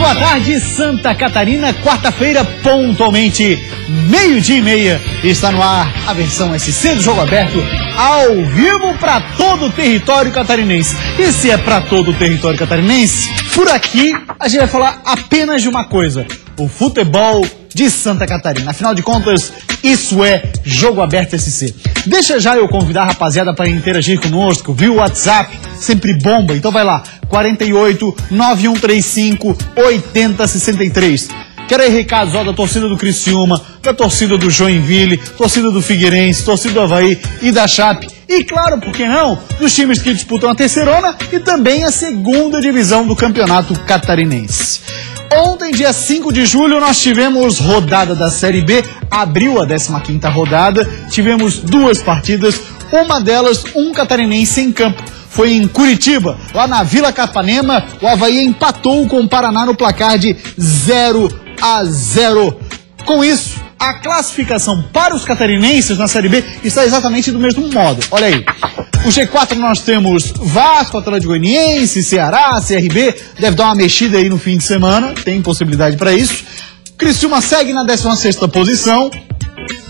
boa tarde, Santa Catarina. Quarta-feira, pontualmente, 12h30. Está no ar a versão SC do Jogo Aberto, ao vivo para todo o território catarinense. E se é para todo o território catarinense, por aqui a gente vai falar apenas de uma coisa: o futebol de Santa Catarina. Afinal de contas, isso é Jogo Aberto SC. Deixa já eu convidar a rapaziada para interagir conosco, viu? O WhatsApp sempre bomba, então vai lá, 48 9135 8063. Quero aí recados da torcida do Criciúma, da torcida do Joinville, torcida do Figueirense, torcida do Avaí e da Chape. E claro, por que não, dos times que disputam a terceirona e também a segunda divisão do campeonato catarinense. Ontem, dia 5 de julho, nós tivemos rodada da Série B, abriu a 15ª rodada, tivemos duas partidas, uma delas, um catarinense em campo. Foi em Curitiba, lá na Vila Capanema, o Avaí empatou com o Paraná no placar de 0-0. Com isso, a classificação para os catarinenses na Série B está exatamente do mesmo modo. Olha aí, o G4 nós temos Vasco, Atlético Goianiense, Ceará, CRB, deve dar uma mexida aí no fim de semana, tem possibilidade para isso. Criciúma segue na 16ª posição,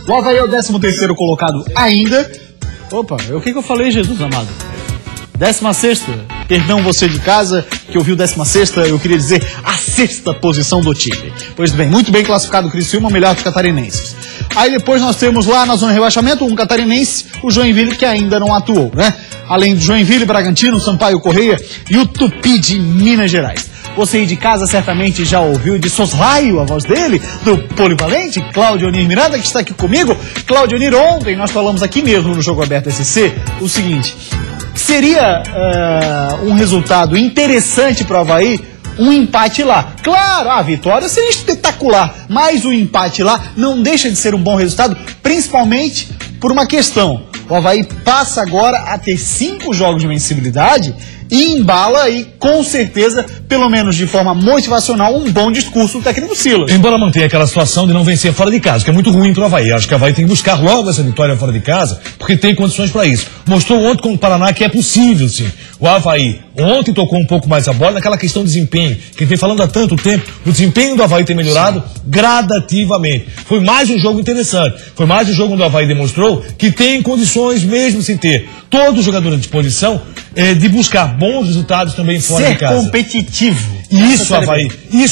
o Avaí é o 13º colocado ainda. Opa, o que eu falei, Jesus amado? 16ª, perdão você de casa que ouviu 16ª, eu queria dizer a 6ª posição do time. Pois bem, muito bem classificado o Criciúma, melhor dos catarinenses. Aí depois nós temos lá na zona de rebaixamento um catarinense, o Joinville, que ainda não atuou, né? Além do Joinville, Bragantino, Sampaio Correia e o Tupi de Minas Gerais. Você aí de casa certamente já ouviu de soslaio a voz dele, do polivalente, Claudionir Miranda, que está aqui comigo. Claudionir, ontem nós falamos aqui mesmo no Jogo Aberto SC o seguinte: seria um resultado interessante para o Avaí um empate lá. Claro, a vitória seria espetacular, mas o empate lá não deixa de ser um bom resultado, principalmente por uma questão. O Avaí passa agora a ter 5 jogos de vencibilidade e embala aí, com certeza, pelo menos de forma motivacional, um bom discurso do técnico Silas. Embora mantenha aquela situação de não vencer fora de casa, que é muito ruim para o Avaí. Acho que o Avaí tem que buscar logo essa vitória fora de casa, porque tem condições para isso. Mostrou ontem com o Paraná que é possível, sim. O Avaí ontem tocou um pouco mais a bola naquela questão de desempenho, que vem falando há tanto tempo, o desempenho do Avaí tem melhorado gradativamente. Foi mais um jogo interessante. Foi mais um jogo onde o Avaí demonstrou que tem condições, mesmo sem ter todo o jogador à disposição, de buscar bons resultados também fora de casa. Ser competitivo. Isso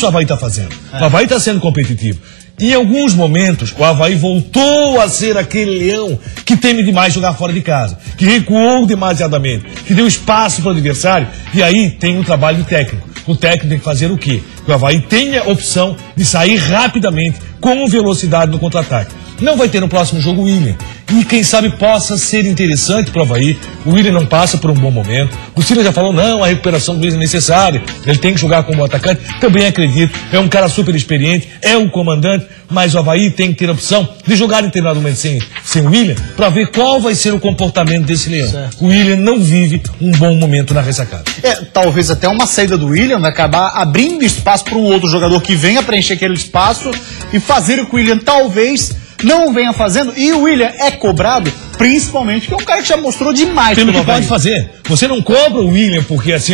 o Avaí está fazendo. O Avaí está sendo competitivo. Em alguns momentos, o Avaí voltou a ser aquele leão que teme demais jogar fora de casa, que recuou demasiadamente, que deu espaço para o adversário, e aí tem um trabalho técnico. O técnico tem que fazer o quê? Que o Avaí tenha a opção de sair rapidamente, com velocidade no contra-ataque. Não vai ter no próximo jogo o William. E quem sabe possa ser interessante para o Avaí. O William não passa por um bom momento. O Silas já falou, não, a recuperação do William é necessária. Ele tem que jogar como atacante. Também acredito. É um cara super experiente, é um comandante, mas o Avaí tem que ter a opção de jogar em determinado momento sem o William, para ver qual vai ser o comportamento desse leão. Certo. O William não vive um bom momento na ressacada. Talvez até uma saída do William vai acabar abrindo espaço para um outro jogador que venha preencher aquele espaço e fazer o que o William talvez não venha fazendo. E o William é cobrado, principalmente porque é um cara que já mostrou demais pelo que pode fazer. Você não cobra o William porque assim,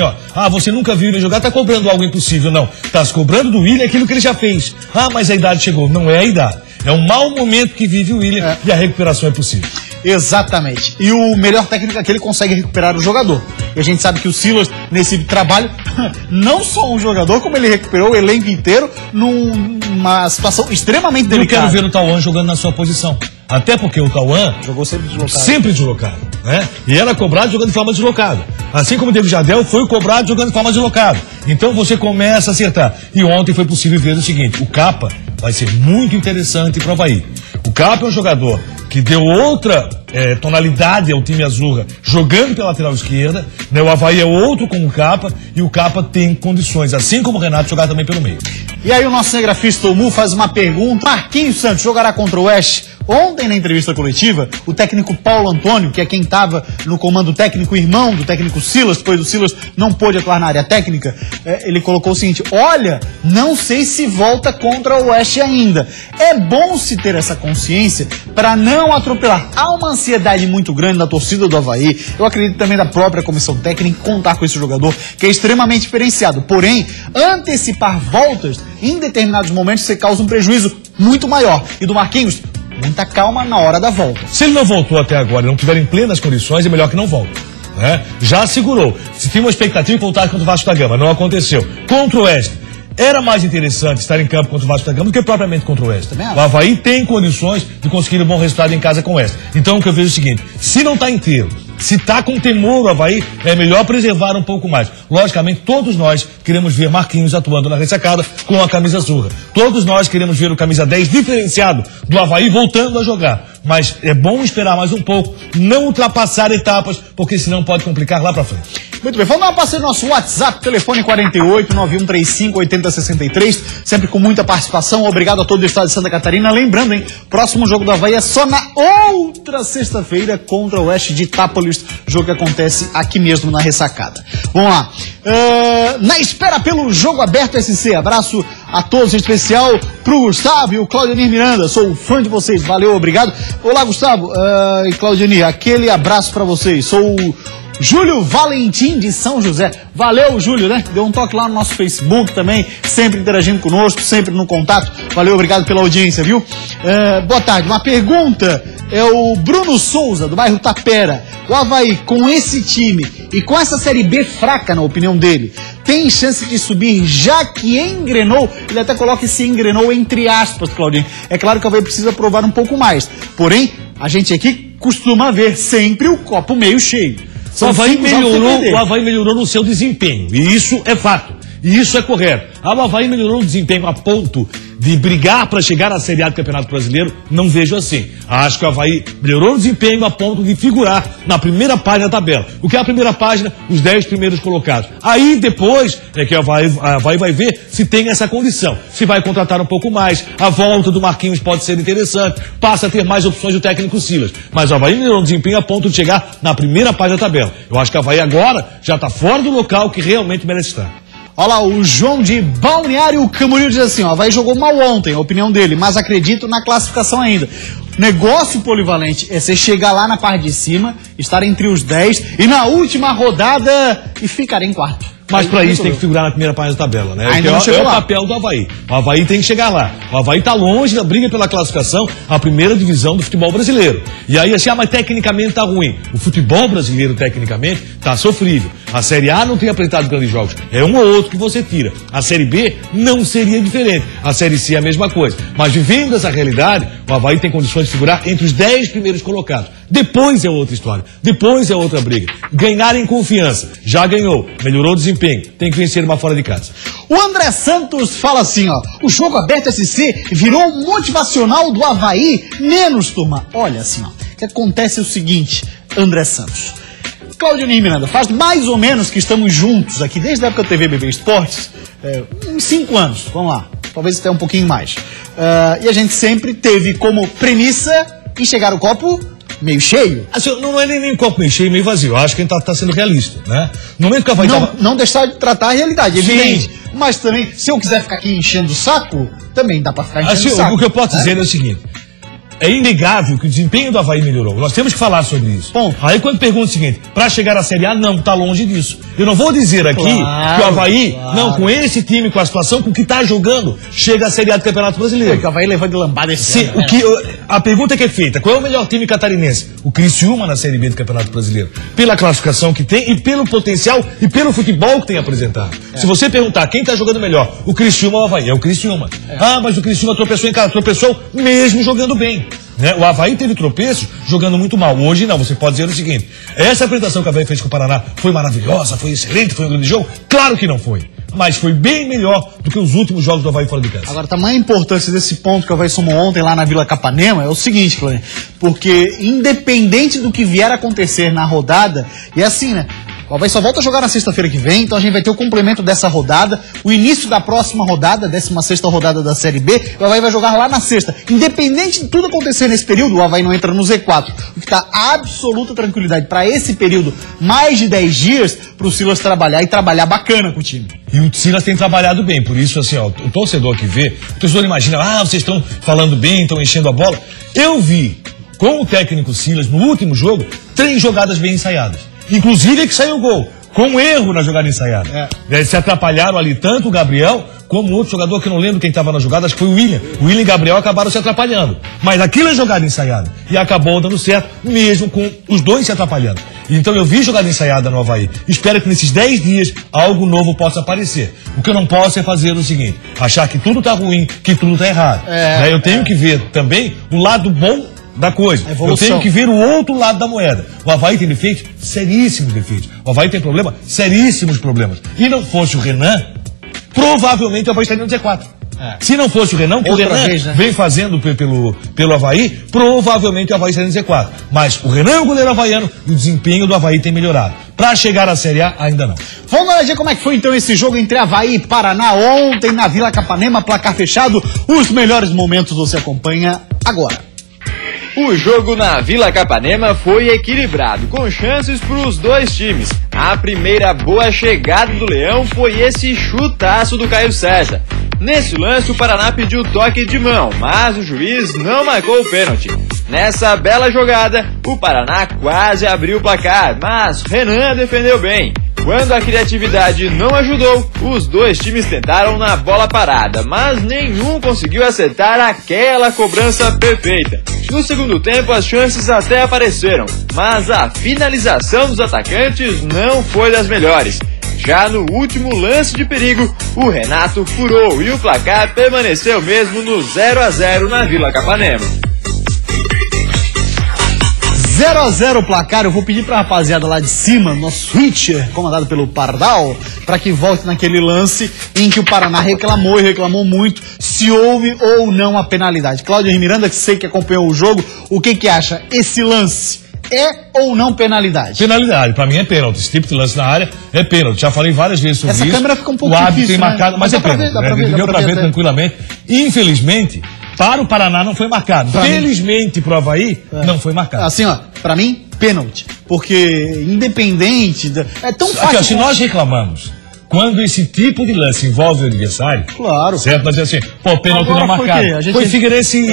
você nunca viu ele jogar, tá cobrando algo impossível. Não, tá cobrando do William aquilo que ele já fez. Mas a idade chegou. Não é a idade. É um mau momento que vive o William e a recuperação é possível. Exatamente. E o melhor técnico é que ele consegue recuperar o jogador. E a gente sabe que o Silas, nesse trabalho, não só um jogador, como ele recuperou o elenco inteiro numa situação extremamente delicada. Eu quero ver o Tauan jogando na sua posição. Até porque o Tauan jogou sempre deslocado. Né? E era cobrado jogando de forma deslocada. Assim como o David Jardel foi cobrado jogando de forma deslocada. Então você começa a acertar. E ontem foi possível ver o seguinte: o Capa vai ser muito interessante para o Avaí. O Capa é um jogador que deu outra tonalidade ao time azul, jogando pela lateral esquerda, né? O Avaí é outro com o Capa, e o Capa tem condições, assim como o Renato, jogar também pelo meio. E aí o nosso cinegrafista Mu faz uma pergunta: Marquinhos Santos jogará contra o Oeste? Ontem, na entrevista coletiva, o técnico Paulo Antônio, que é quem estava no comando técnico, irmão do técnico Silas, depois do Silas não pôde atuar na área técnica, ele colocou o seguinte: olha, não sei se volta contra o Oeste ainda. É bom se ter essa consciência para não atropelar. Há uma ansiedade muito grande na torcida do Avaí, eu acredito também da própria comissão técnica, contar com esse jogador, que é extremamente diferenciado. Porém, antecipar voltas, em determinados momentos, você causa um prejuízo muito maior. E do Marquinhos, muita calma na hora da volta. Se ele não voltou até agora e não tiver em plenas condições, é melhor que não volte. Né? Já segurou. Se tinha uma expectativa de voltar contra o Vasco da Gama, não aconteceu. Contra o Oeste, era mais interessante estar em campo contra o Vasco da Gama do que propriamente contra o Oeste. O Avaí tem condições de conseguir um bom resultado em casa com o Oeste. Então o que eu vejo é o seguinte: se não está inteiro, se está com temor o Avaí, é melhor preservar um pouco mais. Logicamente, todos nós queremos ver Marquinhos atuando na ressacada com a camisa azul. Todos nós queremos ver o camisa 10 diferenciado do Avaí voltando a jogar. Mas é bom esperar mais um pouco, não ultrapassar etapas, porque senão pode complicar lá pra frente. Muito bem, vamos dar uma passada no nosso WhatsApp, telefone 48-9135-8063, sempre com muita participação. Obrigado a todo o estado de Santa Catarina. Lembrando, hein, próximo jogo do Avaí é só na outra sexta-feira contra o Oeste de Itápolis, jogo que acontece aqui mesmo na ressacada. Vamos lá. Na espera pelo Jogo Aberto SC, abraço a todos, em especial pro Gustavo e o Claudionir Miranda, sou fã de vocês, valeu, obrigado. Olá, Gustavo e Claudionir, aquele abraço pra vocês, sou o Júlio Valentim de São José. Valeu, Júlio, né? Deu um toque lá no nosso Facebook também, sempre interagindo conosco, sempre no contato. Valeu, obrigado pela audiência, viu? Boa tarde. Uma pergunta é o Bruno Souza, do bairro Tapera. O Avaí, com esse time e com essa Série B fraca, na opinião dele, tem chance de subir, já que engrenou? Ele até coloca esse engrenou entre aspas, Claudinho. É claro que o Avaí precisa provar um pouco mais. Porém, a gente aqui costuma ver sempre o copo meio cheio. O Avaí melhorou no seu desempenho, e isso é fato, e isso é correto. O Avaí melhorou o desempenho a ponto de brigar para chegar à Série A do Campeonato Brasileiro, não vejo assim. Acho que o Avaí melhorou o desempenho a ponto de figurar na primeira página da tabela. O que é a primeira página? Os 10 primeiros colocados. Aí depois é que o Avaí vai ver se tem essa condição, se vai contratar um pouco mais, a volta do Marquinhos pode ser interessante, passa a ter mais opções do técnico Silas. Mas o Avaí melhorou o desempenho a ponto de chegar na primeira página da tabela. Eu acho que o Avaí agora já está fora do local que realmente merece estar. Olha lá, o João de Balneário Camboriú diz assim, ó, Avaí jogou mal ontem, a opinião dele, mas acredito na classificação ainda. Negócio polivalente é você chegar lá na parte de cima, estar entre os 10 e na última rodada e ficar em quarto. Mas para isso tem que figurar na primeira página da tabela, né? Ainda não chegou lá. É o papel do Avaí. O Avaí tem que chegar lá. O Avaí está longe da briga pela classificação à primeira divisão do futebol brasileiro. E aí assim, mas tecnicamente tá ruim. O futebol brasileiro, tecnicamente, tá sofrível. A Série A não tem apresentado grandes jogos. É um ou outro que você tira. A Série B não seria diferente. A Série C é a mesma coisa. Mas vivendo essa realidade, o Avaí tem condições de figurar entre os 10 primeiros colocados. Depois é outra história. Depois é outra briga. Ganhar em confiança. Já ganhou. Melhorou o desempenho. Tem que vencer uma fora de casa. O André Santos fala assim, ó, o Jogo Aberto SC virou motivacional do Avaí, menos, turma. Olha assim, ó, o que acontece é o seguinte, André Santos. Claudionir Miranda, faz mais ou menos que estamos juntos aqui, desde a época da TV BB Esportes, uns 5 anos, vamos lá, talvez até um pouquinho mais. E a gente sempre teve como premissa enxergar o copo meio cheio. Assim, não é nem copo meio cheio, meio vazio. Eu acho que a gente tá sendo realista, né? No momento que a Avaí não deixar de tratar a realidade, evidente. Mas também, se eu quiser ficar aqui enchendo o saco, também dá pra ficar enchendo o saco. O que eu posso dizer é o seguinte. É inegável que o desempenho do Avaí melhorou. Nós temos que falar sobre isso. Bom, aí quando pergunta o seguinte, para chegar à Série A, não, tá longe disso. Eu não vou dizer aqui que o Avaí, não, com esse time, com a situação, com o que tá jogando, chega à Série A do Campeonato Brasileiro. Que o Avaí levando de lambada esse ano, a pergunta que é feita, qual é o melhor time catarinense? O Criciúma na Série B do Campeonato Brasileiro. Pela classificação que tem e pelo potencial e pelo futebol que tem apresentado. Se você perguntar quem tá jogando melhor, o Criciúma ou o Avaí? É o Criciúma. Mas o Criciúma tropeçou em casa, tropeçou mesmo jogando bem. Né? O Avaí teve tropeço jogando muito mal. Hoje não, você pode dizer o seguinte, essa apresentação que o Avaí fez com o Paraná foi maravilhosa, foi excelente, foi um grande jogo? Claro que não foi. Mas foi bem melhor do que os últimos jogos do Avaí fora de casa. Agora, a tamanha importância desse ponto que o Avaí somou ontem lá na Vila Capanema é o seguinte, Cláudio, porque independente do que vier a acontecer na rodada, e assim, né, O Avaí só volta a jogar na sexta-feira que vem, então a gente vai ter o complemento dessa rodada, o início da próxima rodada, 16ª rodada da Série B, o Avaí vai jogar lá na sexta. Independente de tudo acontecer nesse período, o Avaí não entra no Z4, o que dá absoluta tranquilidade para esse período, mais de 10 dias, para o Silas trabalhar e trabalhar bacana com o time. E o Silas tem trabalhado bem, por isso, assim, ó, o torcedor que vê, o torcedor imagina, vocês estão falando bem, estão enchendo a bola. Eu vi, com o técnico Silas, no último jogo, 3 jogadas bem ensaiadas. Inclusive que saiu o gol, com um erro na jogada ensaiada. Se atrapalharam ali tanto o Gabriel, como outro jogador que eu não lembro quem estava na jogada, acho que foi o William. O William e o Gabriel acabaram se atrapalhando. Mas aquilo é jogada ensaiada. E acabou dando certo, mesmo com os dois se atrapalhando. Então eu vi jogada ensaiada no Avaí. Espero que nesses 10 dias algo novo possa aparecer. O que eu não posso é fazer o seguinte, achar que tudo está ruim, que tudo está errado. Eu tenho que ver também o lado bom da coisa. Eu tenho que ver o outro lado da moeda. O Avaí tem defeitos, seríssimos defeitos. O Avaí tem problema, seríssimos problemas. E não fosse o Renan, provavelmente o Avaí estaria no Z4. Se não fosse o Renan, que o Renan vem fazendo pelo Avaí, provavelmente o Avaí estaria no Z4. Mas o Renan é o goleiro havaiano e o desempenho do Avaí tem melhorado. Para chegar à Série A, ainda não. Vamos ver como é que foi então esse jogo entre Avaí e Paraná ontem na Vila Capanema, placar fechado. Os melhores momentos você acompanha agora. O jogo na Vila Capanema foi equilibrado, com chances para os dois times. A primeira boa chegada do Leão foi esse chutaço do Caio César. Nesse lance, o Paraná pediu toque de mão, mas o juiz não marcou o pênalti. Nessa bela jogada, o Paraná quase abriu o placar, mas Renan defendeu bem. Quando a criatividade não ajudou, os dois times tentaram na bola parada, mas nenhum conseguiu acertar aquela cobrança perfeita. No segundo tempo, as chances até apareceram, mas a finalização dos atacantes não foi das melhores. Já no último lance de perigo, o Renato furou e o placar permaneceu mesmo no 0-0 na Vila Capanema. 0-0 o placar. Eu vou pedir pra rapaziada lá de cima, nosso switcher, comandado pelo Pardal, para que volte naquele lance em que o Paraná reclamou e reclamou muito se houve ou não a penalidade. Cláudio Miranda, que sei que acompanhou o jogo, o que acha? Esse lance é ou não penalidade? Penalidade, pra mim é pênalti. Esse tipo de lance na área é pênalti. Já falei várias vezes sobre isso. Essa câmera fica um pouco difícil, o árbitro tem marcado, mas é pênalti. Deu pra ver tranquilamente. Infelizmente, para o Paraná não foi marcado. Felizmente pro Avaí, não foi marcado. Assim, ó, pra mim, pênalti. Porque independente... É tão fácil... Aqui, ó, se nós reclamamos, quando esse tipo de lance envolve o adversário, claro, certo? Nós dizemos assim, pô, pênalti não marcado. Foi Figueirense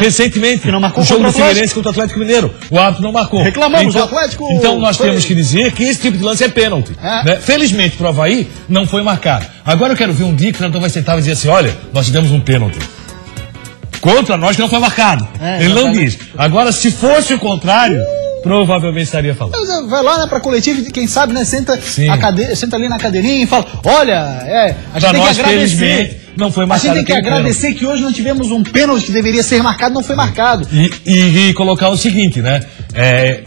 recentemente, que não marcou, o jogo do Figueirense contra o Atlético Mineiro. O árbitro não marcou. Reclamamos o Atlético. Então nós temos que dizer que esse tipo de lance é pênalti. Né? Felizmente pro Avaí não foi marcado. Agora eu quero ver um dia que o treinador vai sentar e dizer assim, olha, nós tivemos um pênalti contra nós que não foi marcado. Ele não diz. Agora, se fosse o contrário, provavelmente estaria falando. Vai lá, né, pra coletiva, quem sabe, né, senta ali na cadeirinha e fala, olha, a gente tem que agradecer. Não foi marcado. A gente tem que agradecer que hoje não tivemos um pênalti que deveria ser marcado, não foi marcado. E colocar o seguinte, né?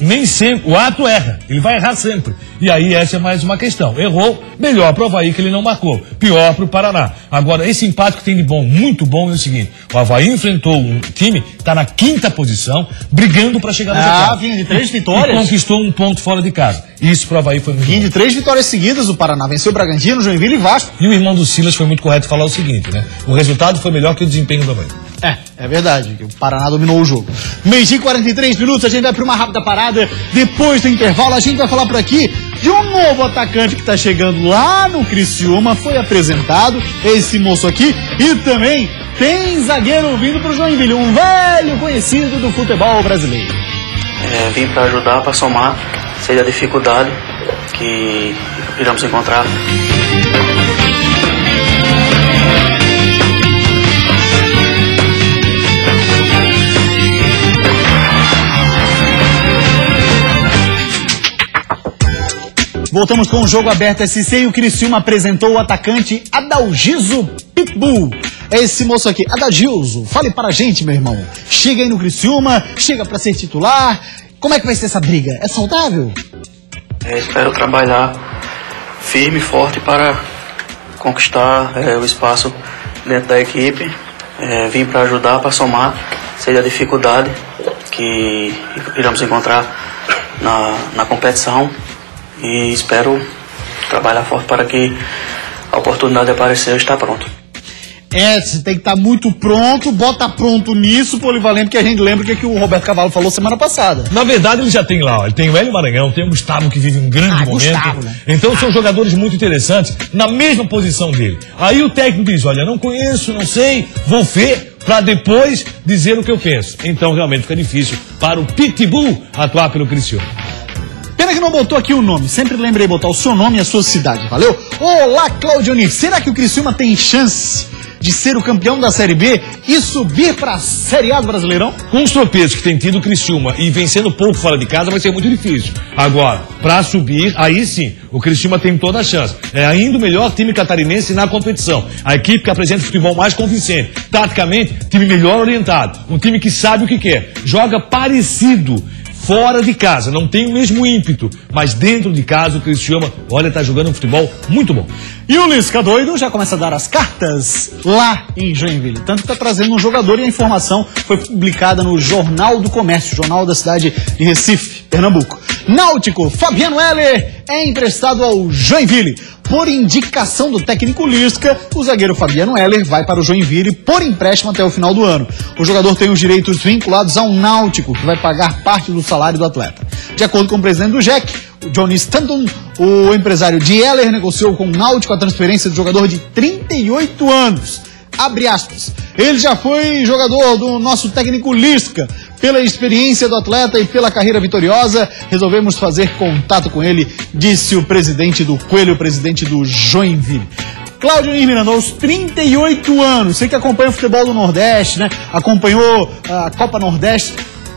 Nem sempre, o ato erra, ele vai errar sempre. E aí essa é mais uma questão. Errou, melhor pro Avaí que ele não marcou, pior pro Paraná. Agora, esse empate que tem de bom, muito bom, é o seguinte, o Avaí enfrentou um time que tá na 5ª posição, brigando pra chegar no Z4. Vinha de 3 vitórias. E conquistou um ponto fora de casa. Isso pro Avaí foi muito bom. Vinha de 3 vitórias seguidas, o Paraná venceu o Bragantino, Joinville e Vasco. E o irmão do Silas foi muito correto falar o seguinte, né? O resultado foi melhor que o desempenho do Avaí. É verdade, o Paraná dominou o jogo. Meio-dia e 43 minutos, a gente vai para uma rápida parada. Depois do intervalo, a gente vai falar por aqui de um novo atacante que está chegando lá no Criciúma. Foi apresentado esse moço aqui e também tem zagueiro vindo para o Joinville, um velho conhecido do futebol brasileiro. Vim para ajudar, para somar, seja a dificuldade que iremos encontrar. Voltamos com o jogo aberto SC e o Criciúma apresentou o atacante Adalgiso Pitbull. É esse moço aqui, Adalgiso, fale para a gente, meu irmão. Chega aí no Criciúma, chega para ser titular. Como é que vai ser essa briga? É saudável? Espero trabalhar firme e forte para conquistar o espaço dentro da equipe. Vim para ajudar, para somar, seja a dificuldade que iremos encontrar na competição. e espero trabalhar forte para que a oportunidade de aparecer está pronto. Você tem que estar muito pronto, bota pronto nisso, polivalente, que a gente lembra o que o Roberto Cavallo falou semana passada. Na verdade, ele já tem lá, ele tem o Hélio Maranhão, tem o Gustavo, que vive um grande momento. Gustavo, né? Então são jogadores muito interessantes, na mesma posição dele. Aí o técnico diz, olha, não conheço, não sei, vou ver, para depois dizer o que eu penso. Então realmente fica difícil para o Pitbull atuar pelo Criciúma. Pena que não botou aqui o nome, sempre lembrei botar o seu nome e a sua cidade, valeu? Olá, Claudionir, será que o Criciúma tem chance de ser o campeão da Série B e subir para a Série A do Brasileirão? Com os tropeços que tem tido o Criciúma e vencendo pouco fora de casa vai ser muito difícil. Agora, para subir, aí sim, o Criciúma tem toda a chance. É ainda o melhor time catarinense na competição. A equipe que apresenta o futebol mais convincente. Taticamente, time melhor orientado. Um time que sabe o que quer. Joga parecido. Fora de casa, não tem o mesmo ímpeto, mas dentro de casa o Criciúma, olha, tá jogando um futebol muito bom. E o Lisca doido já começa a dar as cartas lá em Joinville. Tanto que tá trazendo um jogador e a informação foi publicada no Jornal do Comércio, jornal da cidade de Recife, Pernambuco. Náutico, Fabiano Heller é emprestado ao Joinville. Por indicação do técnico Lisca, o zagueiro Fabiano Heller vai para o Joinville por empréstimo até o final do ano. O jogador tem os direitos vinculados ao Náutico, que vai pagar parte do salário do atleta. De acordo com o presidente do JEC, o Johnny Stanton, o empresário de Heller negociou com o Náutico a transferência do jogador de 38 anos. Abre aspas. Ele já foi jogador do nosso técnico Lisca. Pela experiência do atleta e pela carreira vitoriosa, resolvemos fazer contato com ele, disse o presidente do Coelho, o presidente do Joinville. Claudionir Miranda, aos 38 anos, você que acompanha o futebol do Nordeste, né? Acompanhou a Copa Nordeste.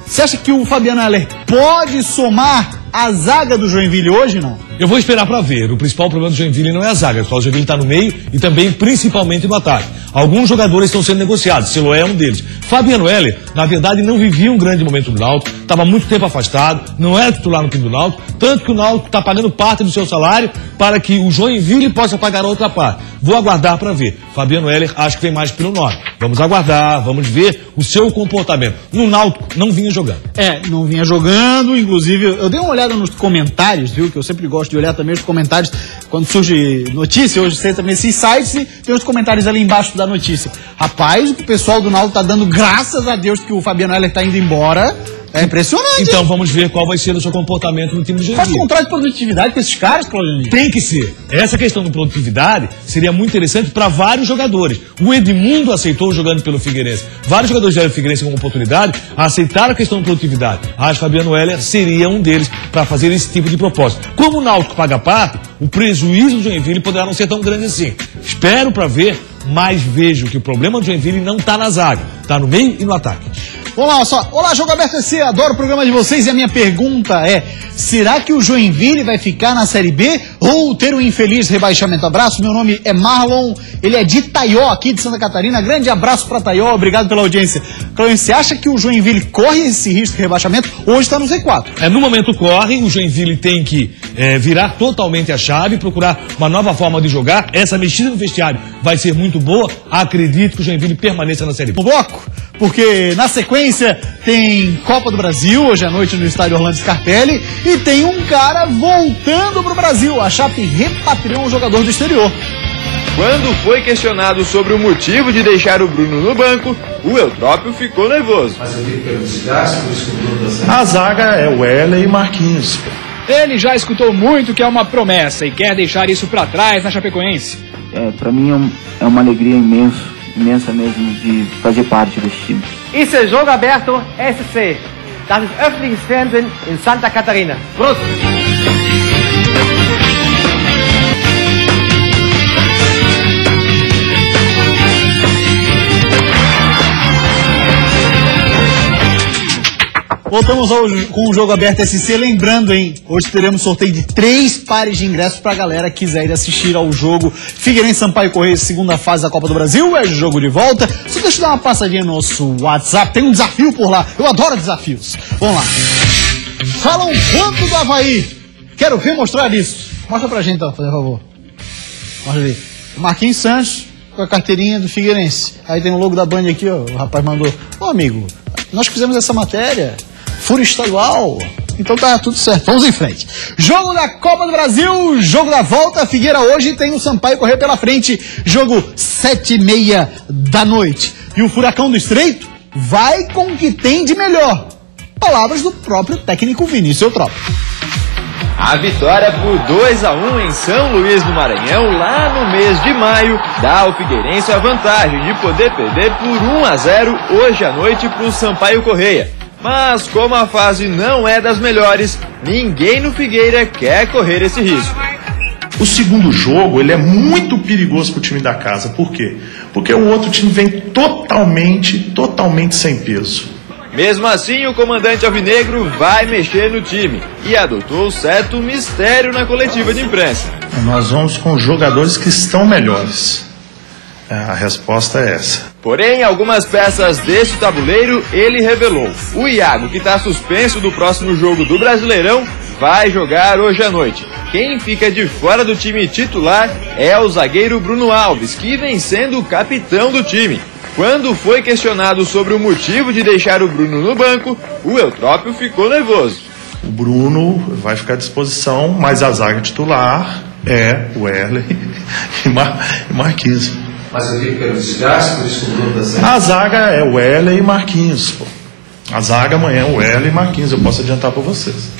Você acha que o Fabiano Heller pode somar a zaga do Joinville hoje, não? Eu vou esperar para ver. O principal problema do Joinville não é a zaga. O Joinville está no meio e também, principalmente, no ataque. Alguns jogadores estão sendo negociados. Siloé é um deles. Fabiano Heller, na verdade, não vivia um grande momento do Náutico. Estava muito tempo afastado. Não era titular no time do Náutico. Tanto que o Náutico está pagando parte do seu salário para que o Joinville possa pagar a outra parte. Vou aguardar para ver. Fabiano Heller, acho que vem mais pelo nome. Vamos aguardar, vamos ver o seu comportamento. No Náutico, não vinha jogando. Não vinha jogando. Inclusive, eu dei uma olhada nos comentários, viu? Que eu sempre gosto de olhar também os comentários quando surge notícia. Hoje você entra nesses sites e tem os comentários ali embaixo da notícia. Rapaz, o pessoal do Náutico tá dando graças a Deus que o Fabiano Heller tá indo embora. É impressionante. Então vamos ver qual vai ser o seu comportamento no time do Joinville. Faz contrato de produtividade com esses caras, Claudionir? Tem que ser. Essa questão de produtividade seria muito interessante para vários jogadores. O Edmundo aceitou jogando pelo Figueirense. Vários jogadores do Figueirense com oportunidade aceitaram a questão de produtividade. Acho que Fabiano Heller seria um deles para fazer esse tipo de proposta. Como o Náutico paga parte, o prejuízo do Joinville poderá não ser tão grande assim. Espero para ver, mas vejo que o problema do Joinville não está na zaga, está no meio e no ataque. Vamos lá, só. Olá, Jogo Aberto SC, adoro o programa de vocês e a minha pergunta é: será que o Joinville vai ficar na Série B ou ter um infeliz rebaixamento? Abraço, meu nome é Marlon, ele é de Taió, aqui de Santa Catarina. Grande abraço para Taió, obrigado pela audiência. Claudio, você acha que o Joinville corre esse risco de rebaixamento? Hoje está no Z4. No momento corre, o Joinville tem que virar totalmente a chave, procurar uma nova forma de jogar. Essa mexida no vestiário vai ser muito boa. Acredito que o Joinville permaneça na Série B. O bloco, porque na sequência tem Copa do Brasil, hoje à noite no estádio Orlando Scarpelli, e tem um cara voltando pro Brasil. A Chape repatriou um jogador do exterior. Quando foi questionado sobre o motivo de deixar o Bruno no banco, o Eutrópio ficou nervoso. A zaga é o Heller e Marquinhos. Ele já escutou muito que é uma promessa e quer deixar isso para trás na Chapecoense. Para mim é uma alegria imensa mesmo de fazer parte desse time. Isso é Jogo Aberto SC. Das ist öffentliches Fernsehen in Santa Catarina. Prost! Voltamos com o Jogo Aberto SC, lembrando, hein, hoje teremos sorteio de 3 pares de ingressos pra galera que quiser ir assistir ao jogo Figueirense Sampaio Correia, segunda fase da Copa do Brasil, é jogo de volta. Só deixa eu dar uma passadinha no nosso WhatsApp, tem um desafio por lá, eu adoro desafios. Vamos lá. Falam quanto do Avaí? Quero ver mostrar isso. Mostra pra gente, por favor. Mostra ali. Marquinhos Santos com a carteirinha do Figueirense. Aí tem o logo da Band aqui, ó, o rapaz mandou. Ô amigo, nós fizemos essa matéria. Furo estadual, Então tá tudo certo, vamos em frente. Jogo da Copa do Brasil, jogo da volta, Figueira hoje tem o Sampaio Corrêa pela frente, jogo 7h30 da noite. E o Furacão do Estreito vai com o que tem de melhor. Palavras do próprio técnico Vinícius Eutrópio. A vitória por 2-1 em São Luís do Maranhão, lá no mês de maio, dá ao Figueirense a vantagem de poder perder por 1-0 hoje à noite para o Sampaio Corrêa. Mas como a fase não é das melhores, ninguém no Figueira quer correr esse risco. O segundo jogo, ele é muito perigoso para o time da casa. Por quê? Porque o outro time vem totalmente sem peso. Mesmo assim, o comandante alvinegro vai mexer no time e adotou certo mistério na coletiva de imprensa. Nós vamos com os jogadores que estão melhores. A resposta é essa. Porém, algumas peças desse tabuleiro ele revelou. O Iago, que está suspenso do próximo jogo do Brasileirão, vai jogar hoje à noite. Quem fica de fora do time titular é o zagueiro Bruno Alves, que vem sendo o capitão do time. Quando foi questionado sobre o motivo de deixar o Bruno no banco, o Eutrópio ficou nervoso. O Bruno vai ficar à disposição, mas a zaga titular é o Erley e Marquinhos. Mas eu vi pelo desgaste, por isso que o Bruno dá certo. A zaga é o Erley e Marquinhos, pô. A zaga amanhã é o Erley e Marquinhos, eu posso adiantar para vocês.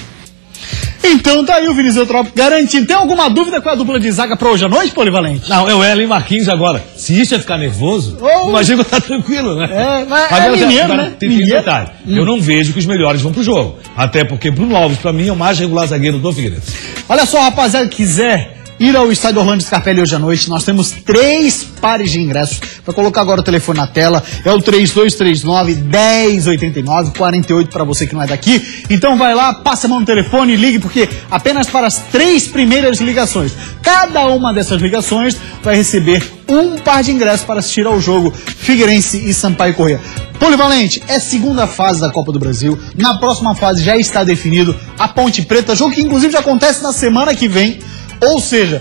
Então tá aí o Vinícius Eutrópio garantindo. Tem alguma dúvida com a dupla de zaga pra hoje à noite, Polivalente? Não, é o Erley e Marquinhos agora. Se isso é ficar nervoso, imagina que tá tranquilo, né? Mas agora, é mineiro, agora, né? Tem um detalhe. Eu não vejo que os melhores vão pro jogo. Até porque Bruno Alves, pra mim, é o mais regular zagueiro do Figueirense. Olha só, rapaziada, que quiser ir ao estádio Orlando Scarpelli hoje à noite, nós temos 3 pares de ingressos. Vou colocar agora o telefone na tela, é o 3239-1089, 48 para você que não é daqui. Então vai lá, passa a mão no telefone e ligue, porque apenas para as 3 primeiras ligações. Cada uma dessas ligações vai receber um par de ingressos para assistir ao jogo Figueirense e Sampaio Corrêa. Polivalente, é segunda fase da Copa do Brasil. Na próxima fase já está definido a Ponte Preta, jogo que inclusive já acontece na semana que vem. Ou seja,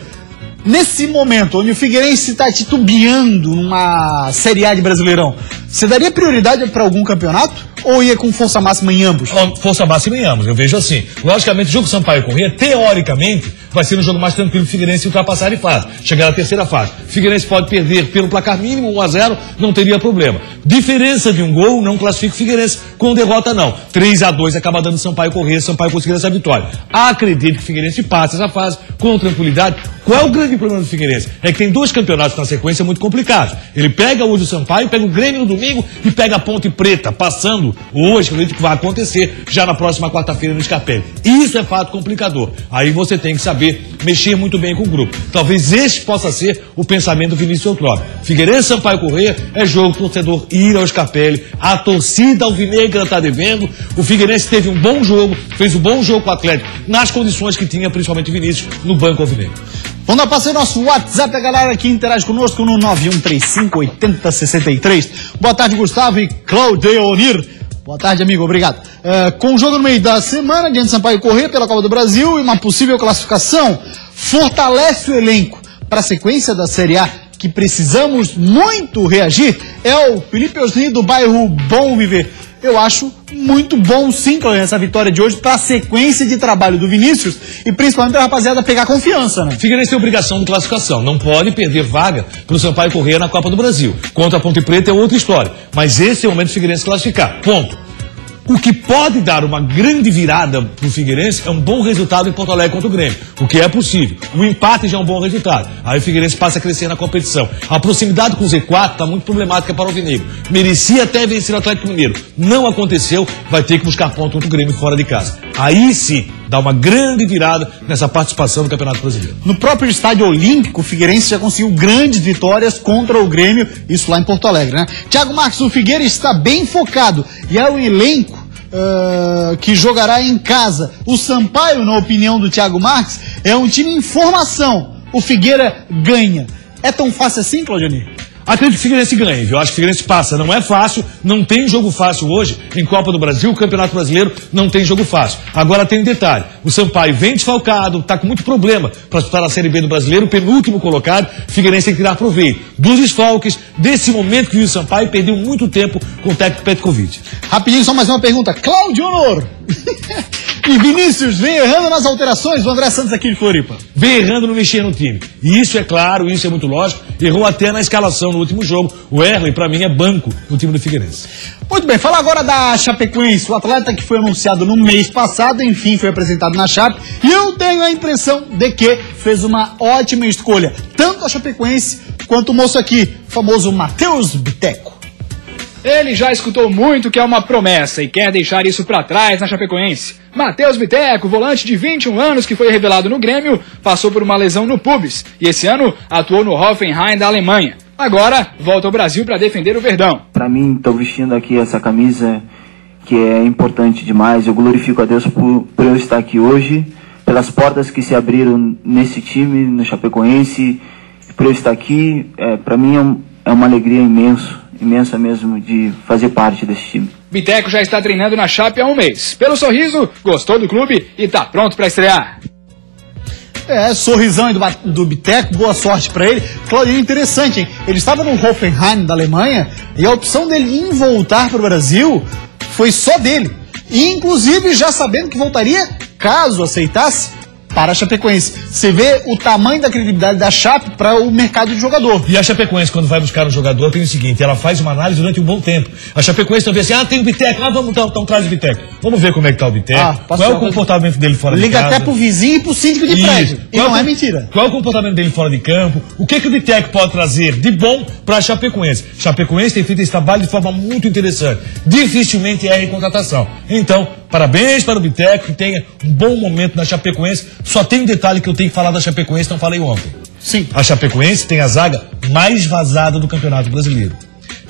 nesse momento onde o Figueirense está titubeando numa Série A de Brasileirão, você daria prioridade para algum campeonato? Ou ia com força máxima em ambos? Força máxima em ambos, eu vejo assim. Logicamente, o jogo Sampaio Corrêa, teoricamente, vai ser um jogo mais tranquilo do Figueirense ultrapassar de fase, chegar na terceira fase. O Figueirense pode perder pelo placar mínimo, 1-0, não teria problema. Diferença de um gol não classifica o Figueirense com derrota, não. 3-2 acaba dando Sampaio Corrêa, Sampaio conseguindo essa vitória. Acredito que o Figueirense passe essa fase com tranquilidade. Qual é o grande problema do Figueirense? É que tem 2 campeonatos na sequência muito complicados. Ele pega hoje o Sampaio, pega o Grêmio no domingo e pega a Ponte Preta, passando hoje, acredito que vai acontecer já na próxima quarta-feira no Scarpelli. Isso é fato complicador. Aí você tem que saber mexer muito bem com o grupo. Talvez este possa ser o pensamento do Vinícius Eutrópio. Figueirense Sampaio Corrêa é jogo pro torcedor ir ao Scarpelli. A torcida alvinegra está devendo. O Figueirense teve um bom jogo, fez um bom jogo com o Atlético, nas condições que tinha, principalmente o Vinícius, no banco alvinegro. Vamos dar passeio no nosso WhatsApp, a galera que interage conosco no 9135-8063. Boa tarde, Gustavo e Claudeonir. Boa tarde, amigo, obrigado. Com o jogo no meio da semana, diante de Sampaio Corrêa pela Copa do Brasil e uma possível classificação, fortalece o elenco para a sequência da Série A, que precisamos muito reagir. É o Felipe Osni, do bairro Bom Viver. Eu acho muito bom, sim, essa vitória de hoje para a sequência de trabalho do Vinícius e principalmente para a rapaziada pegar confiança, né? Figueirense tem obrigação de classificação, não pode perder vaga para o Sampaio Corrêa na Copa do Brasil. Contra a Ponte Preta é outra história, mas esse é o momento do Figueirense classificar, ponto. O que pode dar uma grande virada para o Figueirense é um bom resultado em Porto Alegre contra o Grêmio, o que é possível. O empate já é um bom resultado. Aí o Figueirense passa a crescer na competição. A proximidade com o Z4 está muito problemática para o Alvinegro. Merecia até vencer o Atlético Mineiro. Não aconteceu, vai ter que buscar ponto contra o Grêmio fora de casa. Aí sim, dá uma grande virada nessa participação do Campeonato Brasileiro. No próprio Estádio Olímpico, o Figueirense já conseguiu grandes vitórias contra o Grêmio, isso lá em Porto Alegre, né? Thiago Marques, o Figueira está bem focado e é um elenco que jogará em casa. O Sampaio, na opinião do Thiago Marques, é um time em formação. O Figueira ganha. É tão fácil assim, Claudionir? Acredito que o Figueirense ganhe, viu? Acho que o Figueirense passa. Não é fácil, não tem jogo fácil hoje. Em Copa do Brasil, o Campeonato Brasileiro não tem jogo fácil. Agora tem um detalhe. O Sampaio vem desfalcado, está com muito problema para disputar a Série B do Brasileiro, penúltimo colocado. O Figueirense tem que tirar proveito dos desfalques, desse momento que o Sampaio perdeu muito tempo com o técnico Petkovic. Rapidinho, só mais uma pergunta. Claudio Honor! E Vinícius vem errando nas alterações do André Santos aqui de Floripa. Vem errando no mexer no time. E isso é claro, isso é muito lógico. Errou até na escalação no último jogo. O Erley, pra mim, é banco no time do Figueirense. Muito bem, fala agora da Chapecoense. O atleta que foi anunciado no mês passado, enfim, foi apresentado na Chape. E eu tenho a impressão de que fez uma ótima escolha. Tanto a Chapecoense quanto o moço aqui, o famoso Matheus Biteco. Ele já escutou muito que é uma promessa e quer deixar isso pra trás na Chapecoense. Matheus Biteco, volante de 21 anos que foi revelado no Grêmio, passou por uma lesão no pubis e esse ano atuou no Hoffenheim da Alemanha. Agora volta ao Brasil para defender o Verdão. Para mim, estou vestindo aqui essa camisa que é importante demais. Eu glorifico a Deus por eu estar aqui hoje, pelas portas que se abriram nesse time, no Chapecoense. Por eu estar aqui, para mim é uma alegria imensa mesmo de fazer parte desse time. Biteco já está treinando na Chape há um mês. Pelo sorriso, gostou do clube e está pronto para estrear. Sorrisão do Biteco, boa sorte pra ele. Claudinho, interessante, hein? Ele estava no Hoffenheim da Alemanha e a opção dele em voltar pro Brasil foi só dele. E inclusive já sabendo que voltaria, caso aceitasse, para a Chapecoense. Você vê o tamanho da credibilidade da Chape para o mercado de jogador. E a Chapecoense, quando vai buscar um jogador, tem o seguinte, ela faz uma análise durante um bom tempo. A Chapecoense também assim, tem o Biteco, vamos então traz o Biteco. Vamos ver como é que tá o Biteco, qual é o comportamento dele fora de casa. Liga até pro vizinho e pro síndico de prédio. E não é mentira. Qual é o comportamento dele fora de campo, o que o Biteco pode trazer de bom para a Chapecoense. Chapecoense tem feito esse trabalho de forma muito interessante. Dificilmente erra em contratação. Então, parabéns para o Biteco, que tenha um bom momento na Chapecoense. Só tem um detalhe que eu tenho que falar da Chapecoense, não falei ontem. Sim. A Chapecoense tem a zaga mais vazada do Campeonato Brasileiro.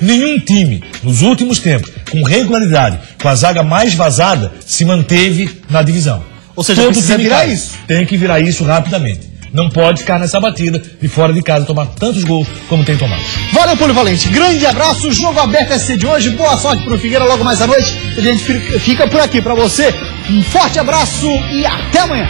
Nenhum time, nos últimos tempos, com regularidade, com a zaga mais vazada, se manteve na divisão. Ou seja, precisa virar isso. Tem que virar isso rapidamente. Não pode ficar nessa batida de fora de casa, tomar tantos gols como tem tomado. Valeu, Polivalente. Grande abraço. Jogo aberto SC de hoje. Boa sorte pro Figueira logo mais à noite. A gente fica por aqui pra você. Um forte abraço e até amanhã.